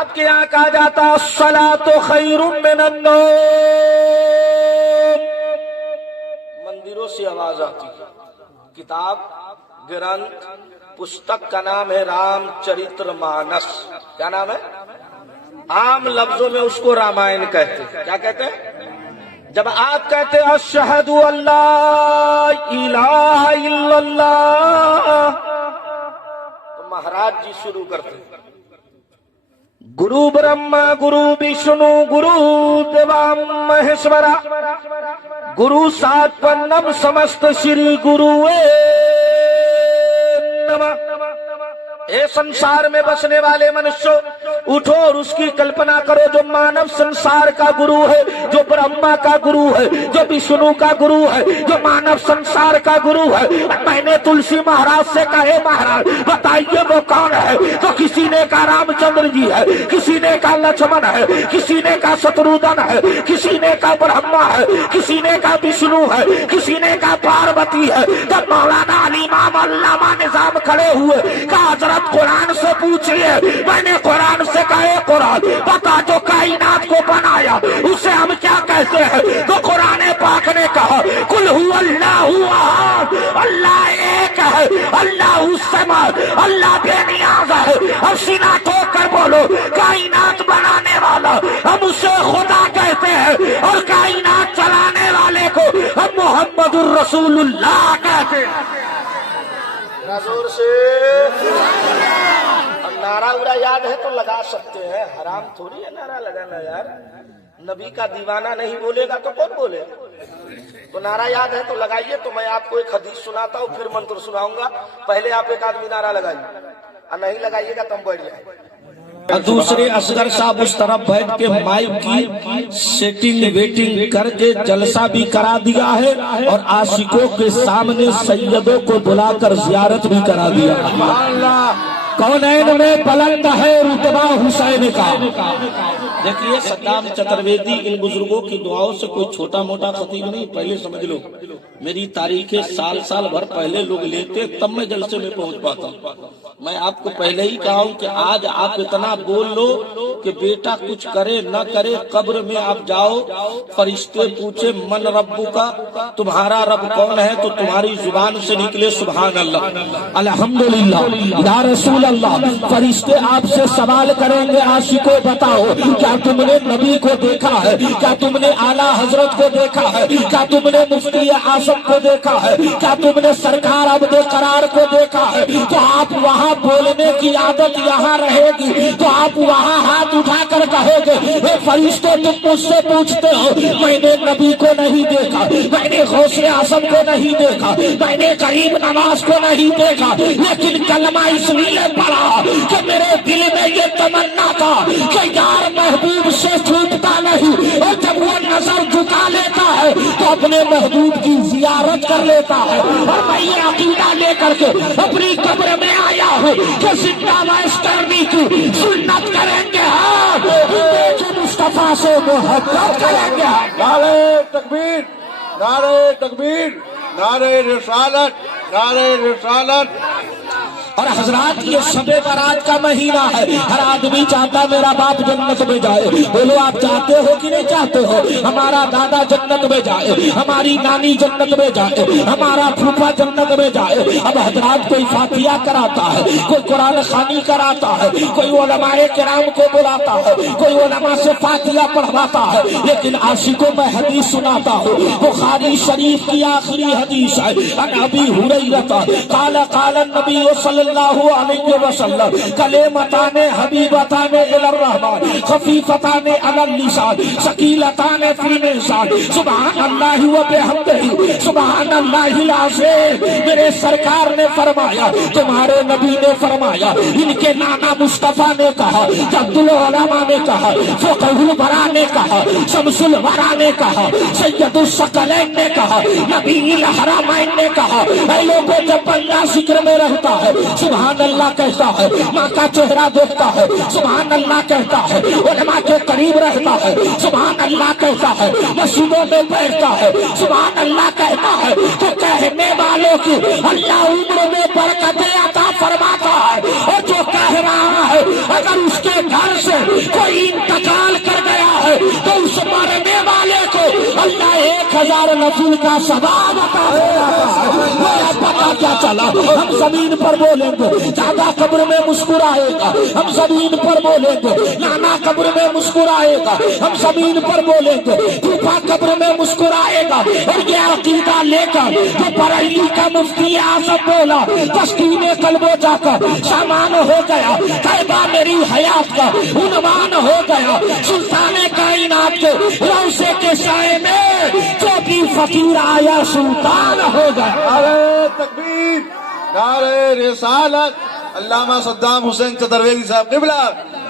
آپ کے یہاں کہا جاتا الصلاۃ خیر من النوم، مندروں سے آواز آتی ہے۔ کتاب گرنتھ پستک کا نام ہے رام چرتر مانس۔ کیا نام ہے؟ عام لفظوں میں اس کو رامائن کہتے ہیں۔ کیا کہتے ہیں؟ جب آپ کہتے ہیں اشہد ان لا الہ الا اللہ تو مہاراج جی شروع کرتے ہیں گرو برہما گرو وشنو گرو دیوام مہیشورا گرو ساتپنم سمست شری گرو نمہ۔ اے سنسار میں بسنے والے منشو اٹھو اور اس کی کلپنا کرو جو مانو سنسار کا گرو ہے، جو برہما کا گرو ہے، جو وشنو کا گرو ہے، جو مانو سنسار کا گرو ہے۔ میں نے تلسی مہاراج سے کہا اے مہاراج بتائیے وہ کون ہے؟ تو کسی نے کہا رام چندر جی ہے، کسی نے کہا لکشمن ہے، کسی نے کہا شترودھن ہے، کسی نے کہا برہما ہے، کسی نے کہا وشنو ہے، کسی نے کہا پاروتی ہے۔ جب مولانا علی امام علامہ نظام کھڑے ہوئے کہا حضرت قرآن سے پوچھئے۔ میں نے قرآن سے کہا اے قرآن بتا جو کائنات کو بنایا اسے ہم کیا کہتے ہیں؟ تو قرآن پاک نے کہا قل هو اللہ احد، اللہ ایک ہے، اللہ الصمد، اللہ بے نیاز ہے۔ اب سینہ ٹھوک کر بولو کائنات بنانے والا ہم اسے خدا کہتے ہیں اور کائنات چلانے والے کو ہم محمد الرسول اللہ کہتے ہیں۔ زور سے نعرہ اورا یاد ہے تو لگا سکتے ہیں، حرام تھوڑی ہے نعرہ لگانا یار۔ نبی کا دیوانہ نہیں بولے گا تو کون بولے؟ تو نعرہ یاد ہے تو لگائیے۔ تو میں آپ کو ایک حدیث سناتا ہوں پھر منتر سناؤں گا، پہلے آپ ایک آدمی نعرہ لگائیے اور نہیں لگائیے گا تم بیٹھ جائیں۔ دوسرے اصغر صاحب اس طرف بیٹھ کے مائک کی سیٹنگ ویٹنگ کر کے جلسہ بھی کرا دیا ہے اور عاشقوں کے سامنے سیدوں کو بلا کر زیارت بھی کرا دیا۔ کونین میں بلند ہے رتبہ حسین کا۔ دیکھیے صدام چترویدی ان بزرگوں کی دعاؤں سے کوئی چھوٹا موٹا خطیب نہیں، پہلے سمجھ لو۔ میری تاریخیں سال بھر پہلے لوگ لیتے تب میں جلسے میں پہنچ پاتا ہوں۔ میں آپ کو پہلے ہی کہا ہوں کہ آج آپ اتنا بول لو کہ بیٹا کچھ کرے نہ کرے قبر میں آپ جاؤ فرشتے پوچھے من ربو کا، تمہارا رب کون ہے، تو تمہاری زبان سے نکلے سبحان اللہ الحمدللہ یا رسول اللہ۔ فرشتے آپ سے سوال کریں گے عاشقوں بتاؤ کیا تم نے نبی کو دیکھا ہے، کیا تم نے اعلیٰ حضرت کو دیکھا ہے، کیا تم نے مفتی اعظم کو دیکھا ہے، کیا تم نے سرکار عبد قرار کو دیکھا ہے؟ تو آپ وہاں بولنے کی عادت یہاں رہے گی تو آپ وہاں ہاتھ اٹھا کر کہے گے اے فرشتے تم مجھ سے پوچھتے ہو میں نے نبی کو نہیں دیکھا، میں نے غوث اعظم کو نہیں دیکھا، میں نے غریب نواز کو نہیں دیکھا، لیکن کلمہ اس لیے پڑھا کہ میرے دل میں یہ تمنا تھا کہ یار محبوب سے چھوٹتا نہیں، اور جب وہ نظر جھکا لیتا ہے تو اپنے محبوب کی زیارت کر لیتا ہے۔ اور میں یہ عقیدہ لے کر کے اپنی قبر میں آیا ہوں کہ زندہ ویسٹرنی کی سنت کریں گے، ہاں مصطفیٰ سے محبت کریں گے۔ نعرہ تکبیر، نعرہ تکبیر، نعرہ رسالت، نعرہ رسالت۔ اور حضرات یہ شب برات کا مہینہ ہے، ہر آدمی چاہتا میرا باپ جنت میں جائے۔ بولو آپ چاہتے ہو کہ نہیں چاہتے ہو؟ ہمارا دادا جنت میں جائے، ہماری نانی جنت میں جائے، ہمارا پھوپھا جنت میں جائے۔ اب حضرات کوئی فاتحہ کراتا ہے، کوئی قرآن خوانی کراتا ہے، کوئی علماء کرام کو بلاتا ہے، کوئی علماء سے فاتحہ پڑھواتا ہے، لیکن عاشقوں میں حدیث سناتا ہوں۔ بخاری شریف کی آخری حدیث ہے، عن ابی ہریرہ قال قال النبی صلی اللہ علیہ وسلم کلمتان حبیبتان الی الرحمن خفیفتان علی اللسان ثقیلتان فی المیزان سبحان اللہ و بحمدہ سبحان اللہ العظیم۔ میرے سرکار نے فرمایا، تمہارے نبی نے فرمایا، ان کے نانا مصطفیٰ نے کہا، عبد العلماء نے کہا، فقہ البرا نے کہا، شمس الورا نے کہا، سید الثقلین نے کہا، نبی الحرمین نے کہا۔ اے لوگوں جب بندہ ذکر میں رہتا ہے सुभान अल्लाह कहता है, माँ का चेहरा देखता है, सुभान अल्लाह कहता है, उलमा के करीब रहता है, सुभान अल्लाह कहता है, मस्जिदों में बैठता है, सुभान अल्लाह कहता है, तो कहने वालों की अल्लाह उम्र में बरकतें अता फरमाता है। और जो कह रहा है अगर उसके घर से कोई इंतकाल कर गया है तो उस मरने वाले को अल्लाह 1000 नफिल का सवाब अता फरमाता है। पता क्या चला, हम जमीन पर बोलेंगे दादा कब्र में मुस्कुराएगा, हम जमीन पर बोलेंगे नाना कब्र में मुस्कुराएगा, हम जमीन पर बोलेंगे फूफा कब्र में मुस्कुराएगा। और ये अकीदा लेकर जो बरेली का मुफ्ती आजम बोला तस्कीने कल्बो जाकर सामान हो गया, तैबा मेरी हयात का उन्वान हो गया, सुल्ताने कायनात के रौसे के साए में जो भी फकीर आया सुल्तान हो गया। नारे तकबीर, नारे रिसालत, अल्लामा सद्दाम हुसैन चतुर्वेदी साहब क़िबला,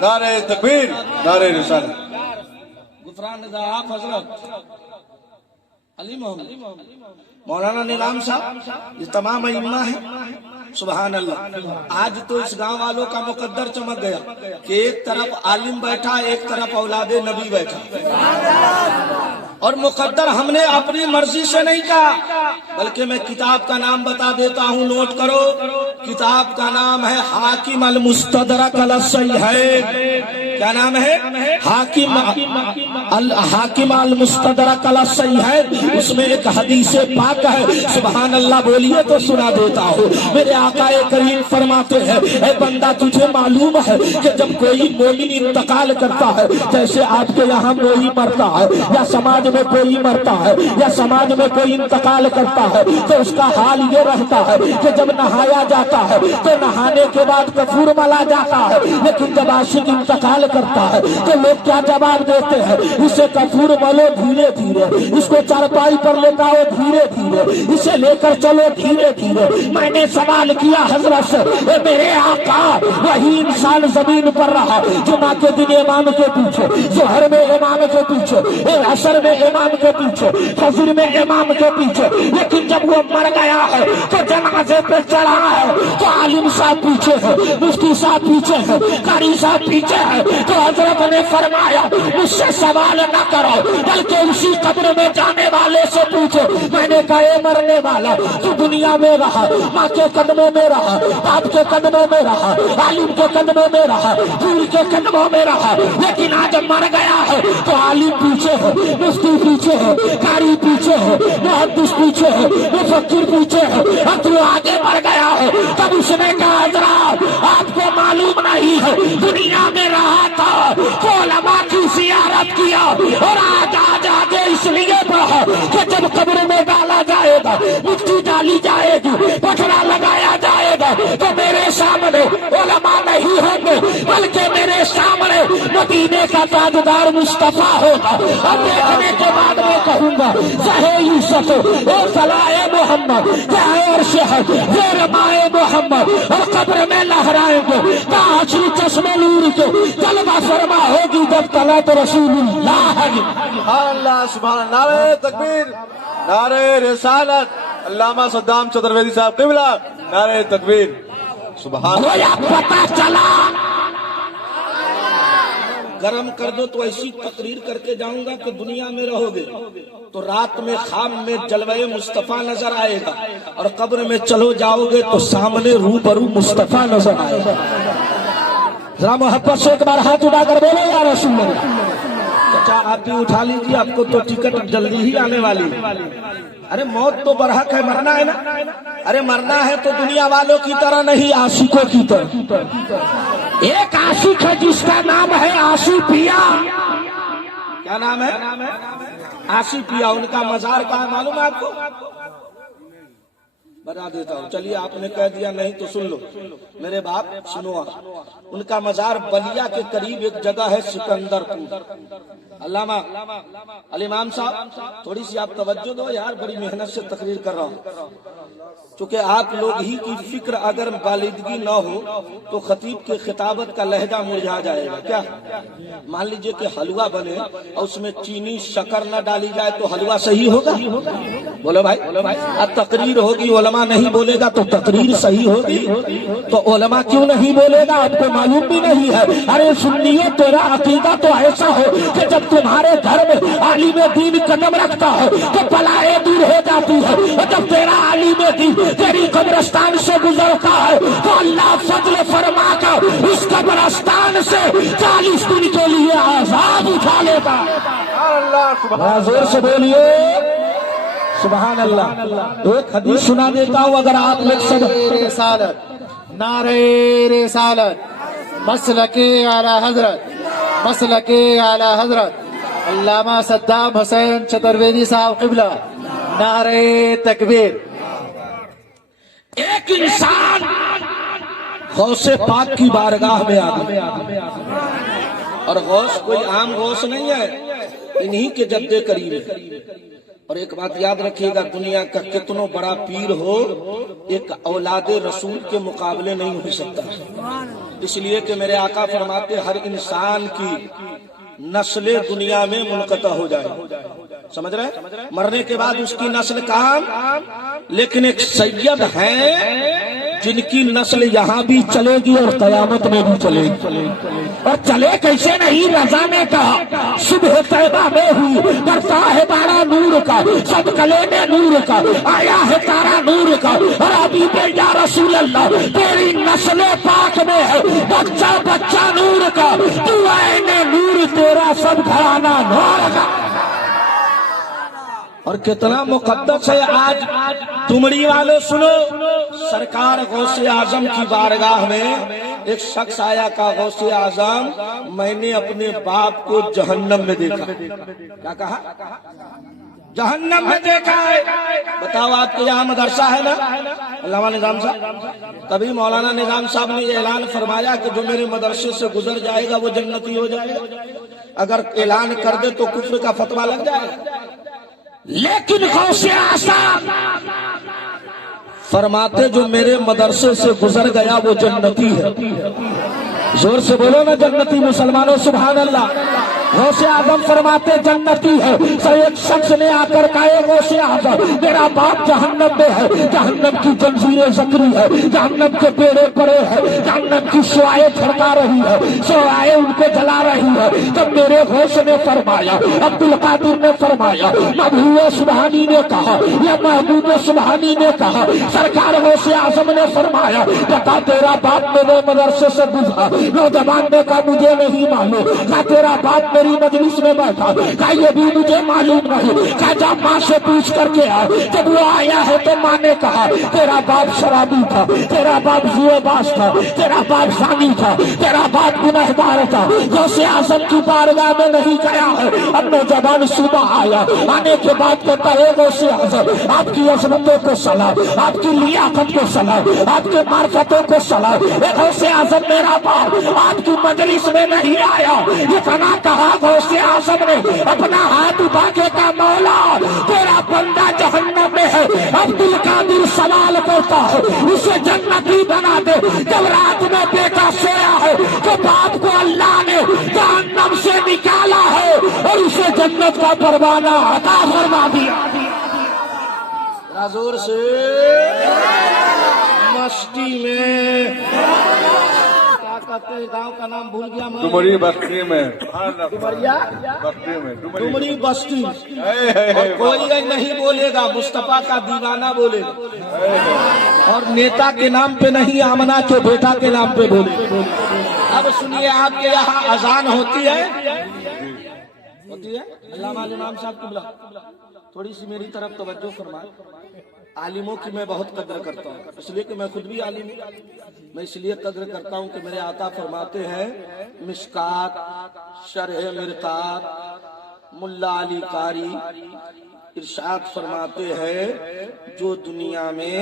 नारे तकबीर, नारे रिसालत। गुफरान रज़ा आप हजरत अली मोहम्मद मौलाना नीलाम साहब, ये तमाम अइम्मा है। सुभान अल्लाह। आज तो इस गांव वालों का मुकद्दर चमक गया कि एक तरफ आलिम बैठा, एक तरफ औलादे नबी बैठा। और मुकद्दर हमने अपनी मर्जी से नहीं कहा, बल्कि मैं किताब का नाम बता देता हूँ, नोट करो। किताब का नाम है हाकिम अल मुस्तदरक अल सहीहैन। क्या नाम है? हाकिम अल मुस्तदरक अल सहीहैन। उसमें एक हदीस पाक है, सुभान अल्लाह बोलिए तो सुना देता हूँ। मेरे आकाए करीम फरमाते हैं, ऐ बंदा तुझे मालूम है कि जब कोई मोमिन इंतकाल करता है, जैसे आपके यहाँ कोई मरता है या समाज में कोई मरता है या समाज में कोई इंतकाल करता है, तो उसका हाल ये रहता है कि जब नहाया जाता है तो नहाने के बाद कफूर मला जाता है, लेकिन जब आशिक इंतकाल करता है तो लोग क्या जवाब देते हैं? इसे कफूर मलो धीरे धीरे, इसको चारपाई पर लेटाओ धीरे धीरे, इसे लेकर चलो धीरे धीरे। मैंने सवाल किया हजरत से, मेरे आका वही इंसान जमीन पर रहा जुमा के दिन इमाम के पीछे, जोहर में इमाम के पीछे, असर में इमाम के पीछे, फजर में इमाम के पीछे, लेकिन जब वो मर गया है तो जनाजे पे चढ़ा है तो आलिम साहब पीछे है, मुफ्ती साहब पीछे है, कारी साहब पीछे है। तो हजरत ने फरमाया मुझसे सवाल न करो, बल्कि उसी कब्र में जाने वाले से पूछो। मैंने कहा ए मरने वाला, तू दुनिया में रहा, माँ के कदमों में रहा, बाप के कदमों में रहा, आलिम के कदमों में रहा, पीर के कदमों में रहा, लेकिन आज मर गया है तो आलिम पीछे है, मुफ्ती पीछे है, कारी पीछे है, मुहद्दिस पीछे है, मुफक्किर पीछे है, अब तू आगे बढ़ गया है। तब उसने कहा हजरात आपको मालूम नहीं है, दुनिया में रहा था तो उलमा की जियारत किया, और आज आगे इसलिए बढ़ा कि जब कब्र में डाला जाएगा, मिट्टी डाली जाएगी, पथरा लगाया जाएगा, तो मेरे सामने उलमा नहीं होंगे, बल्कि मेरे सामने मदीने का ताजदार मुस्तफा होगा। अब देखने के बाद मैं कहूंगा चाहे यूसुफ और सलाए मोहम्मद, चाहे अर्श है फिर माए मोहम्मद, और कब्र में लहराएंगे ताजरी चश्मे नूर के जलवा फरमा होगी जब तला तो रसूलुल्लाह। अल्लाह सुभान, नारे तकबीर, नारे रिसालत, अल्लामा सद्दाम चतुर्वेदी साहब क़िबला, नारे तकबीर, सुभान। पता चला गरम कर दो तो ऐसी तकरीर करके जाऊंगा कि दुनिया में रहोगे तो रात में खाम में जलवे मुस्तफा नजर आएगा, और कब्र में चलो जाओगे तो सामने रूबरू मुस्तफा नजर आएगा। जरा मोहब्बत से एक बार हाथ उठाकर बोलो या रसूल अल्लाह। चाचा आप भी उठा लीजिए, आपको तो टिकट जल्दी ही आने वाली। अरे मौत तो बरहक है, मरना है ना। अरे मरना है तो दुनिया वालों की तरह नहीं, आशिकों की तरह। एक आशिक है जिसका नाम है आशी पिया। क्या नाम है? आशी पिया। उनका मजार कहाँ है मालूम है आपको? बता देता हूँ, चलिए आपने कह दिया नहीं तो सुन लो मेरे बाप, सुनो आप। उनका मजार बलिया के करीब एक जगह है सिकंदरपुर। अल्लामा अली इमाम साहब थोड़ी सी आप तवज्जो दो यार, बड़ी मेहनत से तकरीर कर रहा हूँ। चूंकि आप लोग ही की फिक्र अगर बालिदगी न हो तो खतीब के खिताबत का लहजा मुरझा जाएगा। क्या मान लीजिए कि हलवा बने और उसमें चीनी शक्कर न डाली जाए तो हलवा सही होगा? बोलो भाई, बोलो भाई। अब तकरीर होगी, उलमा उलमा नहीं बोलेगा तो तकरीर सही होगी? तो उलमा क्यों नहीं बोलेगा? आपको मालूम भी नहीं है। अरे सुन्नियों, तेरा अकीदा तो ऐसा हो कि जब तुम्हारे घर में आलिम दीन कदम रखता है तो बलाएं दूर हो जाती है, और जब तेरा आलिम दीन तेरी कब्रिस्तान से गुजरता है तो अल्लाह फजल फरमा कर उस कब्रिस्तान से 40 दिन के लिए आजाद उठा लेता। जोर से बोलिए सुभान अल्लाह। एक हदीस सुना देता हूँ, अगर आप लोग सब रिसालत, नारे रिसालत, मसलके आला हजरत, मसलके आला हजरत अल्लामा सद्दाम हुसैन चतुर्वेदी साहब क़िबला, नारे तकबीर। एक इंसान गौसे पाक की बारगाह में आ गया, और गौस कोई आम गौस नहीं है, इन्हीं के जद्दे करीब है। और एक बात याद रखिएगा, दुनिया का कितनो बड़ा पीर हो, एक औलादे रसूल के मुकाबले नहीं हो सकता। इसलिए कि मेरे आका फरमाते हर इंसान की नस्ल दुनिया में मुनक़ता हो जाए, समझ रहे? मरने के बाद उसकी नस्ल काम, लेकिन एक सैयद है जिनकी नस्ल यहाँ भी चलेगी और कयामत में भी चलेगी। और चले कैसे नहीं, रज़ा ने कहा सुबह तैबा में हुई, करता है बारा नूर का, सब गले में नूर का, आया है तारा नूर का, और अभी पे या रसूल अल्लाह तेरी नस्ल पाक में है, बच्चा बच्चा नूर का, तू आईने नूर, तेरा सब घराना नूर का। और कितना मुकद्दस है। आज तुमड़ी वाले सुनो, सरकार गौसे आजम की बारगाह में एक शख्स आया, का गौसे आजम मैंने अपने बाप को जहन्नम में देखा। क्या कहा? जहन्नम में देखा है। बताओ, आपके यहाँ मदरसा है ना अल्लामा निजाम साहब? कभी मौलाना निजाम साहब ने ये ऐलान फरमाया कि जो मेरे मदरसे से गुजर जाएगा वो जन्नती हो जाएगा? अगर ऐलान कर दे तो कुफ्र का फतवा लग जाएगा। लेकिन गौसे आज़म फरमाते जो मेरे मदरसे से गुजर गया वो जन्नती है। जोर से बोलो ना जन्नती मुसलमानों, सुभान अल्लाह। गौसे आज़म फरमाते जन्नती है। तो एक शख्स ने आकर कहा गौसे आज़म मेरा बाप जहन्नम में है, जहन्नम की जंजीरें जकरी है, जहन्नम के पेड़े पड़े हैं, जहन्नम की शुआएं झड़का रही है, शुआएं उनको जला रही है। तब मेरे गौस ने फरमाया, अब्दुल कादिर ने फरमाया, महबूब सुबहानी ने कहा, या महबूब सुबहानी ने कहा, सरकार गौसे आज़म ने फरमाया बता तेरा बाप मेरे मदरसे से गुजरा। नौजवान ने कहा मुझे नहीं मालूम। कहा तेरा बाप मेरी मजलिस में बैठा? कहा ये भी मुझे मालूम नहीं। कहा जा माँ से पूछ करके आ। जब वो आया है तो माँ ने कहा तेरा बाप शराबी था, तेरा बाप जुएबाज था, तेरा बाप ज़ानी था, तेरा बाप गुनहगार था। गौसे आज़म की बारगाह में नहीं गया है। अब नौजवान सुबह आया, आने के बाद कहता है गौसे आज़म आपकी अज़मतों को सलाम, आपकी लियाकत को सलाम, आपके मार्फतों को सलाम। गौसे आज़म मेरा बाप आपकी मजलिस में नहीं आया। इतना कहा गौसे आज़म ने अपना हाथ उठा के कहा मौला तेरा बंदा जहन्नम में है। अब्दुल कादिर सवाल करता है उसे जन्नती बना दे। जब रात में बेटा सोया है तो बाप को अल्लाह ने जहन्नम से निकाला है और उसे जन्नत का परवाना अता फरमा दिया। जोर से मस्ती में गांव का नाम भूल गया मैं, डुमरी बस्ती में, डुमरिया बस्ती में, डुमरी बस्ती। और कोई नहीं बोलेगा मुस्तफा का दीवाना बोलेगा, और नेता के नाम पे नहीं आमना के बेटा के नाम पे बोले। अब सुनिए, आपके यहाँ अजान होती है अल्लामा इमाम साहब क़िबला, थोड़ी सी मेरी तरफ तवज्जो फरमाए। आलिमों की मैं बहुत कद्र करता हूँ, इसलिए कि मैं खुद भी आलिम हूँ। मैं इसलिए कद्र करता हूँ कि मेरे आका फरमाते हैं मिशकात, शरह मिरकात, मुल्ला अली कारी इरशाद फरमाते हैं जो दुनिया में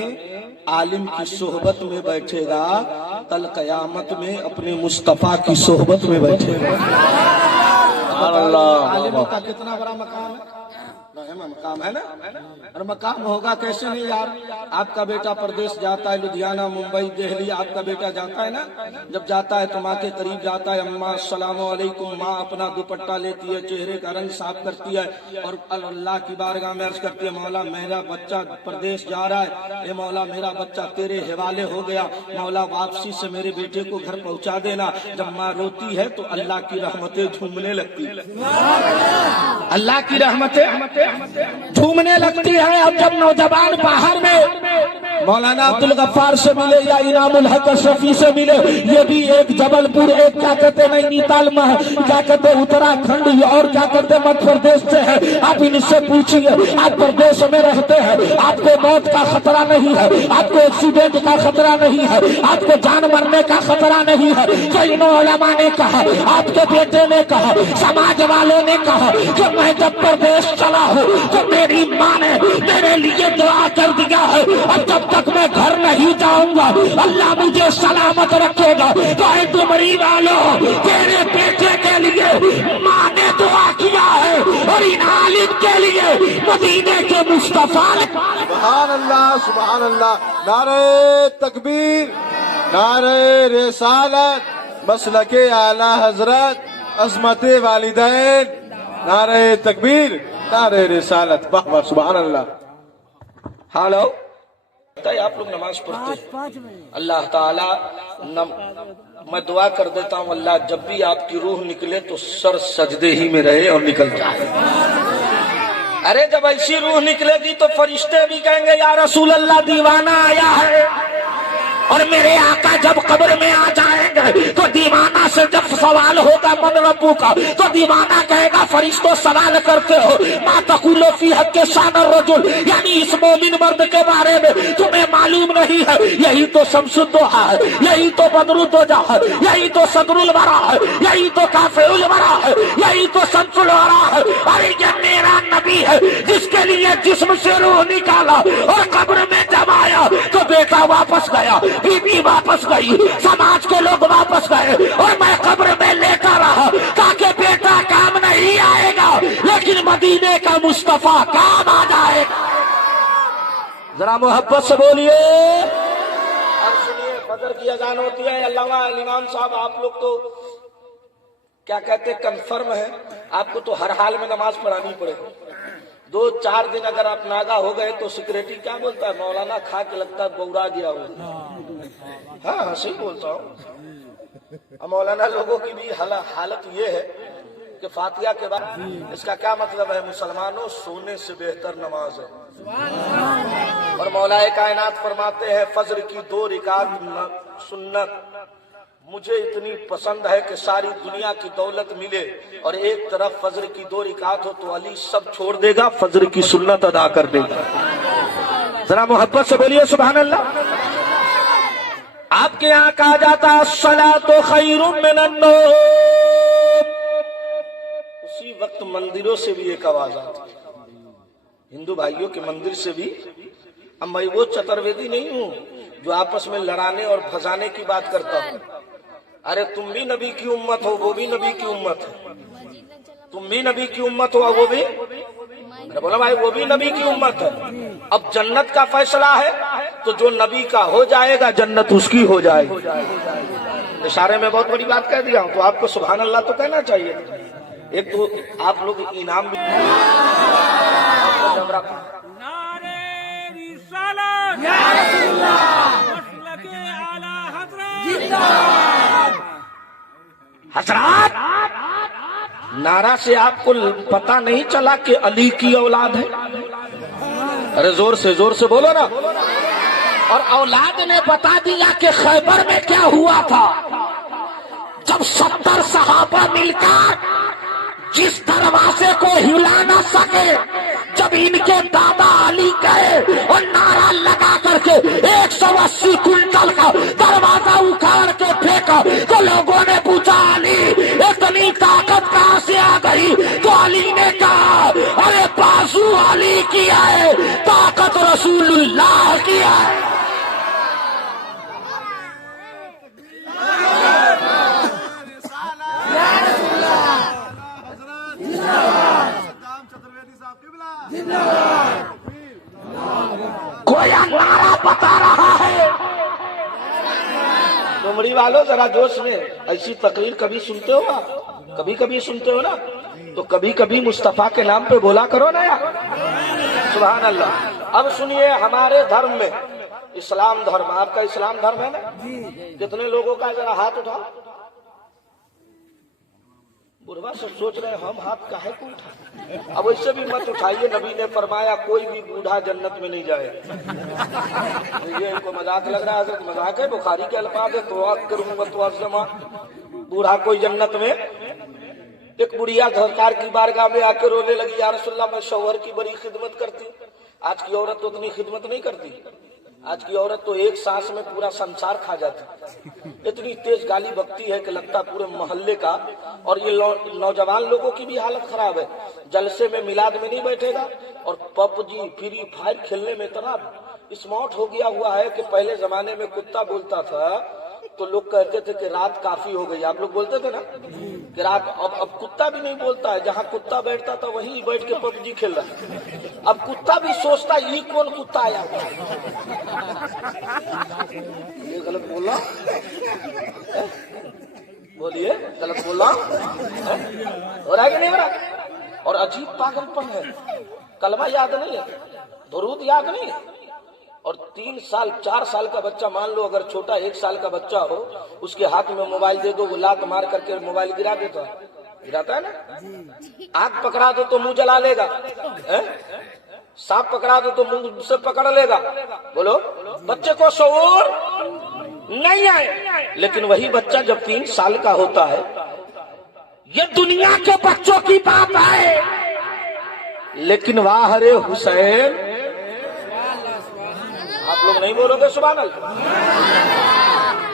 आलिम की सोहबत में बैठेगा कल कयामत में अपने मुस्तफा की सोहबत में बैठेगा। سبحان اللہ۔ عالموں کا کتنا بڑا مقام ہے، مقام ہے نا، اور مقام ہوگا کیسے نہیں یار۔ آپ کا بیٹا پردیش جاتا ہے، لدھیانہ، ممبئی، دہلی، آپ کا بیٹا جاتا ہے نا، جب جاتا ہے تو ماں کے قریب جاتا ہے، اماں السلام علیکم، ماں اپنا دوپٹہ لیتی ہے، چہرے کا رنگ صاف کرتی ہے اور اللہ کی بارگاہ میں عرض کرتی ہے، مولا میرا بچہ پردیش جا رہا ہے، اے مولا میرا بچہ تیرے حوالے ہو گیا، مولا واپسی سے میرے بیٹے کو گھر پہنچا دینا۔ جب ماں روتی ہے تو اللہ کی رحمتیں جھومنے لگتی ہیں، اللہ کی رحمتیں جھومنے لگتی ہے۔ اب جب نوجوان باہر میں مولانا عبد الغفار سے ملے یا انعام الحق اشرفی سے ملے، یہ بھی ایک جبل پور، ایک کیا کہتے ہیں نینی تال میں ہے، کیا کہتے ہیں اتراکھنڈ اور کیا کہتے ہیں مدھیہ پردیش سے ہے۔ آپ ان سے پوچھیے، آپ پردیش میں رہتے ہیں، آپ کو موت کا خطرہ نہیں ہے، آپ کو ایکسیڈنٹ کا خطرہ نہیں ہے، آپ کو جان مرنے کا خطرہ نہیں ہے۔ تو ان علماء نے کہا، آپ کے بیٹے نے کہا، سماج والوں نے کہا کہ میں جب پردیش چلا ہوں تو میری ماں نے میرے لیے دعا کر دیا ہے، اور جب تک میں گھر نہیں جاؤں گا اللہ مجھے سلامت رکھے گا۔ تو اے ڈمری والوں، تیرے بیٹے کے لیے ماں نے دعا کیا ہے، اور ان عالم کے لیے مدینے کے مصطفیٰ نے سبحان اللہ، سبحان اللہ، نعرہ تکبیر، نعرہ رسالت، مسلک اعلی حضرت، عظمت والدین، نعرہ تکبیر، نعرہ رسالت، واہ واہ، سبحان اللہ۔ ہالو آپ لوگ نماز پڑھتے ہیں، اللہ تعالیٰ میں دعا کر دیتا ہوں، اللہ جب بھی آپ کی روح نکلے تو سر سجدے ہی میں رہے اور نکل جائے۔ ارے جب ایسی روح نکلے گی تو فرشتے بھی کہیں گے یا رسول اللہ دیوانہ آیا ہے، اور میرے آقا جب قبر میں آ جائیں گے تو دیوانہ سے جب سوال ہوگا من ربو کا، تو دیوانہ کہے گا فرشتوں سوال کرتے ہو ما تقول فی حق شان الرجل، یعنی اس مومن مرد کے بارے میں تمہیں معلوم نہیں ہے، یہی تو شمس الضحیٰ ہے، یہی تو بدر الدجا ہے، یہی تو صدر الورا ہے، یہی تو کافر الورا ہے، یہی تو شمس الورا ہے۔ ارے یہ میرا نبی ہے جس کے لیے جسم سے روح نکالا اور قبر میں جب آیا تو بیٹا واپس گیا، بی بی واپس گئی، سماج کے لوگ واپس گئے، اور میں قبر میں لیتا رہا تاکہ بیٹا کام نہیں آئے گا لیکن مدینے کا مصطفیٰ کام آ جائے گا۔ ذرا محبت سے بولیے اور سنیے، فجر کی اذان ہوتی ہے۔ علامہ امام صاحب آپ لوگ تو کیا کہتے کنفرم ہے، آپ کو تو ہر حال میں نماز پڑھانی پڑے گی۔ 2-4 دن اگر آپ ناگا ہو گئے تو سیکریٹری کیا بولتا ہے، مولانا کھا کے لگتا ہے بورا گیا ہو۔ ہاں صحیح بولتا ہوں۔ مولانا لوگوں کی بھی حالت یہ ہے کہ فاتحہ کے بعد اس کا کیا مطلب ہے، مسلمانوں سونے سے بہتر نماز ہے۔ اور مولا کائنات فرماتے ہیں فجر کی 2 رکعت سنت مجھے اتنی پسند ہے کہ ساری دنیا کی دولت ملے اور ایک طرف فجر کی 2 رکعت ہو تو علی سب چھوڑ دے گا، فجر کی سنت ادا کر دے گا۔ ذرا محبت سے بولیے سبحان اللہ۔ آپ کے یہاں کہا جاتا ہے الصلاۃ خیر من النوم، اسی وقت مندروں سے بھی ایک آواز آتی ہے، ہندو بھائیوں کے مندر سے بھی۔ اب میں وہ چترویدی نہیں ہوں جو آپس میں لڑانے اور پھنسانے کی بات کرتا ہوں۔ ارے تم بھی نبی کی امت ہو، وہ بھی نبی کی امت ہے، تم بھی نبی کی امت ہو، وہ بھی، میں بولا بھائی وہ بھی نبی کی امت ہے۔ اب جنت کا فیصلہ ہے تو جو نبی کا ہو جائے گا جنت اس کی ہو جائے گی۔ اشارے میں بہت بڑی بات کہہ دیا ہوں تو آپ کو سبحان اللہ تو کہنا چاہیے۔ ایک تو آپ لوگ انعام بھی حضرات نعرہ سے آپ کو پتا نہیں چلا کہ علی کی اولاد ہے؟ ارے زور سے بولو نا۔ اور اولاد نے بتا دیا کہ خیبر میں کیا ہوا تھا، جب 70 صحابہ مل کر جس دروازے کو ہلا نہ سکے، جب ان کے دادا علی گئے اور نعرہ لگا کر کے 180 کنٹل کا دروازہ اکھاڑ کے پھینکا تو لوگوں نے پوچھا علی اتنی طاقت کہاں سے آ گئی؟ تو علی نے کہا ارے بازو علی کیا ہے، طاقت رسول اللہ کیا ہے۔ मेमोरी वालों जरा जोश में, ऐसी तकरीर कभी सुनते हो आप? कभी कभी सुनते हो ना, तो कभी कभी मुस्तफा के नाम पे बोला करो ना यार। सुभान अल्लाह। अब सुनिए, हमारे धर्म में, इस्लाम धर्म, आपका इस्लाम धर्म है ना, कितने लोगों का जरा हाथ उठाओ। बुढ़वा सब सोच रहे हैं हम हाथ काहे को उठाए। अब वैसे भी मत उठाइए, नबी ने फरमाया कोई भी बूढ़ा जन्नत में नहीं जाए। ये इनको मजाक लग रहा है, हजरत मजाक है, बुखारी के अल्फाज है, तो बूढ़ा कोई जन्नत में। एक बुढ़िया सरकार की बारगाह में आके रोने लगी, या रसूलल्लाह मैं शौहर की बड़ी खिदमत करती, आज की औरत तो उतनी खिदमत नहीं करती, आज की औरत तो एक सांस में पूरा संसार खा जाती, इतनी तेज गाली बकती है कि लगता पूरे मोहल्ले का। और ये नौजवान लोगों की भी हालत खराब है, जलसे में मिलाद में नहीं बैठेगा और पबजी फ्री फायर खेलने में इतना स्मार्ट हो गया हुआ है कि पहले जमाने में कुत्ता बोलता था तो लोग कहते थे कि रात काफी हो गई, आप लोग बोलते थे ना कि रात, अब कुत्ता भी नहीं बोलता है, जहाँ कुत्ता बैठता था वहीं बैठ के पबजी खेल रहा है। अब कुत्ता भी सोचता ये कौन कुत्ता आया हुआ, ये गलत बोला, बोलिए गलत बोला, हो रहा है कि नहीं हो रहा? और अजीब पागलपन है, कलमा याद नहीं है, दुरूद याद नहीं है, और 3 साल 4 साल का बच्चा, मान लो अगर छोटा 1 साल का बच्चा हो, उसके हाथ में मोबाइल दे दो, वो लात मार करके मोबाइल गिरा देता है, गिराता है ना। आग पकड़ा दो तो मुंह जला लेगा, सांप पकड़ा दो तो मुंह से पकड़ लेगा। बोलो, बच्चे को शऊर नहीं आए। लेकिन वही बच्चा जब 3 साल का होता है, ये दुनिया के बच्चों की बात है, लेकिन वाह रे हुसैन, आप लोग नहीं बोलोगे सुभान अल्लाह।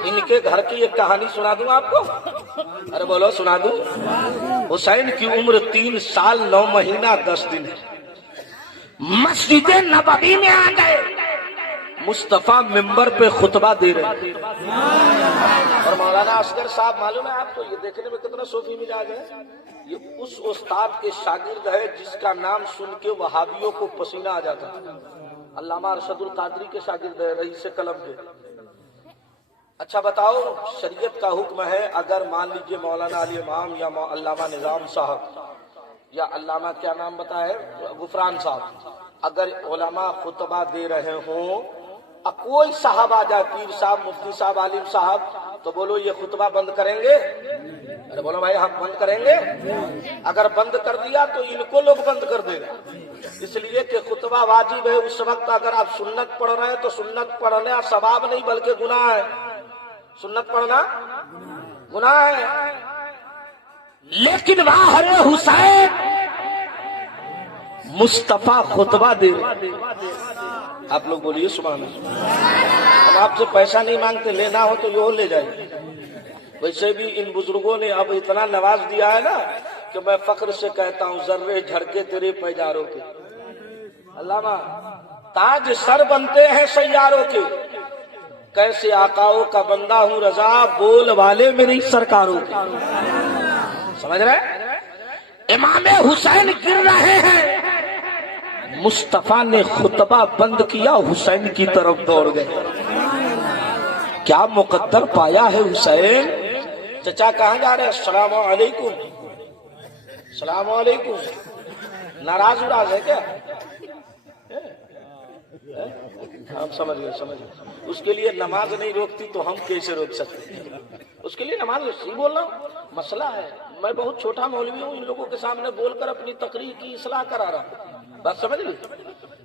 इनके घर की एक कहानी सुना दूं आपको, अरे बोलो सुना दूं। हुसैन की उम्र 3 साल 9 महीना 10 दिन है। मस्जिद नबवी में आ गए, मुस्तफा मिंबर पे खुतबा दे रहे, और मौलाना असगर साहब मालूम है आपको, ये देखने में कितना सूफी मिजाज है, ये उस उस्ताद के शागिर्द है जिसका नाम सुन के वहाबियों को पसीना आ जाता है। अल्लामा अरशदुल कादरी के शागिर्द है, रईस कलम के। अच्छा बताओ, शरीयत का हुक्म है, अगर मान लीजिए मौलाना अली इमाम या अल्लामा निजाम साहब या अल्लामा क्या नाम बताए गुफरान साहब, अगर उलमा खुतबा दे रहे हों, कोई साहब आ जाए, पीर साहब, मुफ्ती साहब, आलिम साहब, तो बोलो ये खुतबा बंद करेंगे? अरे बोलो भाई हम बंद करेंगे। अगर बंद कर दिया तो इनको लोग बंद कर देगा, इसलिए कि खुतबा वाजिब है उस वक्त। अगर आप सुन्नत पढ़ रहे हैं तो सुन्नत पढ़ना सवाब नहीं बल्कि गुनाह है, सुन्नत पढ़ना गुनाह है। लेकिन वाह रे हुसैन, मुस्तफा खुतबा दे रहे, आप लोग बोलिए सुभान अल्लाह। हम आपसे पैसा नहीं मांगते, लेना हो तो यो ले जाइए। वैसे भी इन बुजुर्गों ने अब इतना नवाज दिया है ना कि मैं फख्र से कहता हूँ, जर्रे झड़के तेरे पैजारों के, अल्लामा ताज सर बनते हैं सैयारों के, कैसे आकाओं का बंदा हूँ रजा, बोल वाले मेरी सरकारों के। समझ रहे? इमाम हुसैन गिर रहे हैं, मुस्तफा ने खुतबा बंद किया, हुसैन की तरफ दौड़ गए। क्या मुकद्दर पाया है हुसैन। चचा कहाँ जा रहे हैं? अस्सलाम वालेकुम, अस्सलाम वालेकुम। नाराज उराज है क्या? हम समझ गए, समझ गए। उसके लिए नमाज नहीं रोकती तो हम कैसे रोक सकते हैं? उसके लिए नमाज सही बोल रहा हूँ, मसला है। मैं बहुत छोटा मौलवी हूँ, इन लोगों के सामने बोलकर अपनी तकरीर की इस्लाह करा रहा हूँ, बात समझ ली।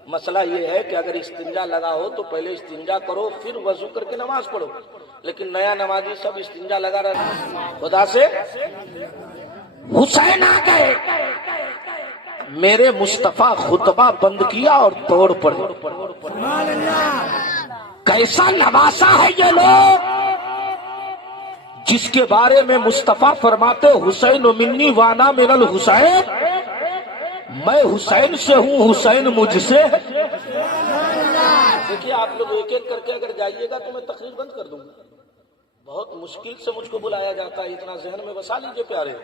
मसला ये है कि अगर इस्तिंजा लगा हो तो पहले इस्तिंजा करो, फिर वजू करके नमाज पढ़ो। लेकिन नया नमाजी सब इस्तिंजा लगा रहा है। खुदा से हुसैन आ गए, मेरे मुस्तफा खुतबा बंद किया और तोड़ पड़े। कैसा नवासा है ये लोग, जिसके बारे में मुस्तफा फरमाते हुसैन मिन्नी वाना मिनल हुसैन, मैं हुसैन से हूँ, हुसैन मुझसे। देखिए आप लोग एक एक करके अगर जाइएगा तो मैं तकरीर बंद कर दूंगा। बहुत मुश्किल से मुझको बुलाया जाता है, इतना जहन में बसा लीजिए प्यारे।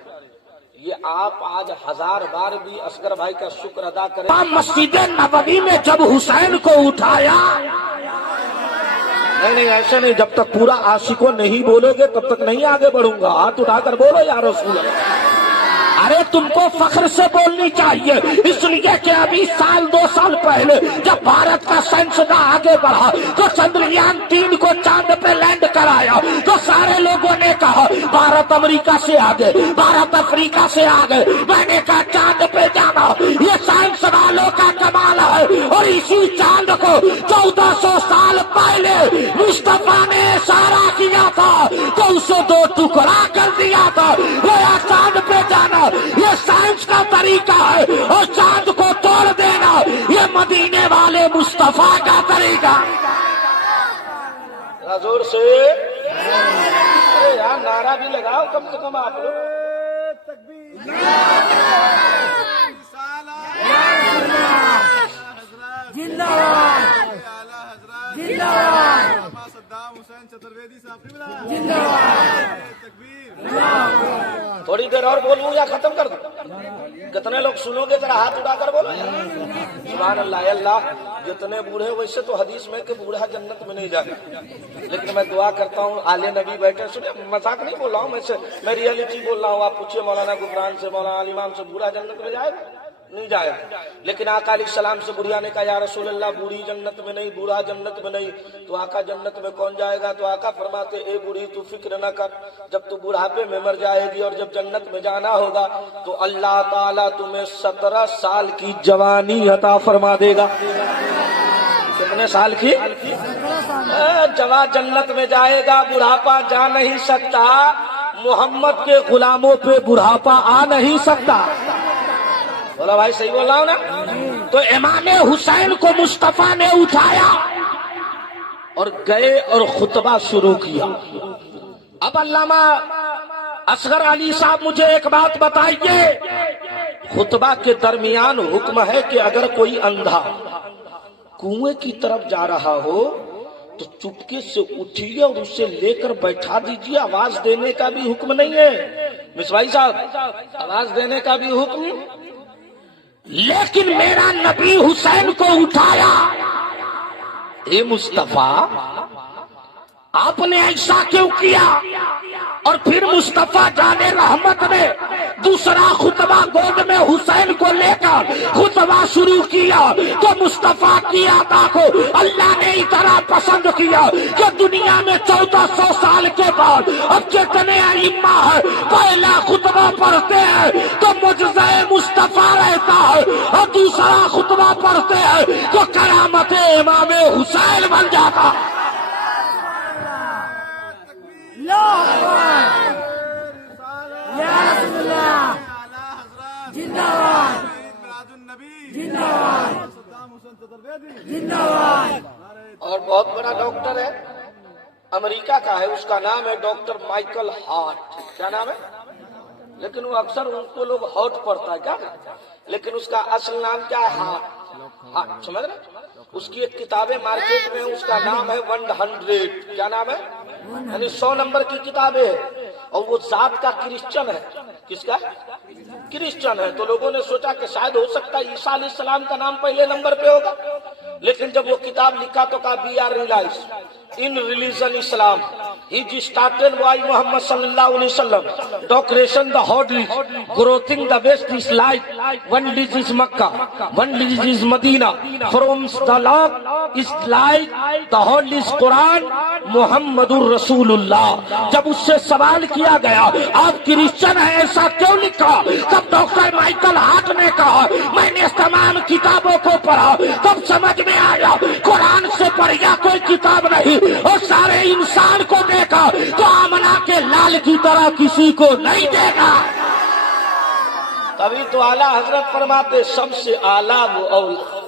ये आप आज 1000 बार भी असगर भाई का शुक्र अदा करें। मस्जिद नबवी में जब हुसैन को उठाया, नहीं ऐसे नहीं, जब तक पूरा आशिको नहीं बोलोगे तब तक नहीं आगे बढ़ूंगा। हाथ उठाकर बोलो या रसूल अल्लाह। अरे तुमको फख्र से बोलनी चाहिए, इसलिए कि अभी साल 2 साल पहले जब भारत का साइंसदान आगे बढ़ा तो चंद्रयान 3 को चांद पे लैंड कराया तो सारे लोगों ने कहा भारत अमेरिका से आगे, भारत अफ्रीका से आगे। मैंने कहा चांद पे जाना ये साइंसदानों का कमाल है। और इसी चांद को 1400 साल पहले मुस्तफा ने इशारा किया था तो उसे 2 टुकड़ा कर दिया था। गया चांद पे जाना ये साइंस का तरीका है और चांद को तोड़ देना ये मदीने वाले मुस्तफा का तरीका। जोर से अरे यार नारा भी लगाओ कम से कम आप लोग। थोड़ी देर और बोलूं या खत्म कर दूं? कितने लोग सुनोगे जरा हाथ उठाकर बोलो यार। सुभान अल्लाह। अल्लाह जितने बूढ़े वैसे तो हदीस में कि बूढ़ा जन्नत में नहीं जाएगा, लेकिन मैं दुआ करता हूँ आले नबी बैठे सुने, मजाक नहीं बोल रहा हूँ मैं रियलिटी बोल रहा हूँ। आप पूछिए मौलाना गुफरान से, मौलाना अली इमाम से, बूढ़ा जन्नत में जाएगा? नहीं जाएगा। लेकिन आका अलैहिस्सलाम से बुढ़िया ने कहा या रसूल अल्लाह बूढ़ी जन्नत में नहीं, बूढ़ा जन्नत में नहीं, तो आका जन्नत में कौन जाएगा? तो आका फरमाते ए बूढ़ी तू फिक्र न कर, जब तू बुढ़ापे में मर जाएगी और जब जन्नत में जाना होगा तो अल्लाह ताला तुम्हें 17 साल की जवानी अता फरमा देगा। कितने साल की? जवा जन्नत में जाएगा, बुढ़ापा जा नहीं सकता। मोहम्मद के गुलामों पे बुढ़ापा आ नहीं सकता। बोला भाई सही बोल रहा हूं ना? तो इमाम हुसैन को मुस्तफा ने उठाया और गए और खुतबा शुरू किया। अब अल्लामा असगर अली साहब मुझे एक बात बताइए, खुतबा के दरमियान हुक्म है कि अगर कोई अंधा कुएं की तरफ जा रहा हो तो चुपके से उठिए और उसे लेकर बैठा दीजिए। आवाज देने का भी हुक्म नहीं है मिसवाई साहब, आवाज देने का भी हुक्म। लेकिन मेरा नबी हुसैन को उठाया। ए मुस्तफा आपने ऐसा क्यों किया? और फिर मुस्तफा जाने रहमत ने दूसरा खुतबा गोद में हुसैन को लेकर खुतबा शुरू किया तो मुस्तफा की अता को अल्लाह ने इतना पसंद किया कि दुनिया में 1400 साल के बाद अब जितने इमाम है पहला खुतबा पढ़ते हैं तो मुजज़ा मुस्तफा रहता है और दूसरा खुतबा पढ़ते हैं तो करामत इमाम हुसैन बन जाता है। और बहुत बड़ा डॉक्टर है, अमेरिका का है, उसका नाम है डॉक्टर माइकल हार्ट। क्या नाम है? लेकिन वो अक्सर उनको लोग हॉट पढ़ता है क्या, लेकिन उसका असल नाम क्या है? हार्ट। समझ रहे? उसकी एक किताबें मार्केट में, उसका नाम है 100। क्या नाम है? यानी 100 नंबर की किताबें है। और वो जात का क्रिश्चियन है। किसका? क्रिश्चियन है। तो लोगों ने सोचा कि शायद हो सकता है ईसा अलैहिस्सलाम का नाम पहले नंबर पे होगा, लेकिन जब वो किताब लिखा तो कहा we are realize in religion Islam he started by Muhammad sallallahu alaihi wasallam decoration the holy growing the best is life. One disease is Makkah, one disease is Medina. From the Lord is light, the holy is Quran, Muhammadur Rasulullah. जब उससे सवाल किया गया आप Christian है ऐसा क्यों लिखा, तब डॉक्टर माइकल हार्ट ने कहा मैंने तमाम किताबों को पढ़ा, तब समझ में आया कुरान से बढ़िया कोई किताब नहीं, और सारे इंसान को देखा तो आमना के लाल की तरह किसी को नहीं देखा। तभी तो आला हजरत फरमाते सबसे आला वो औला।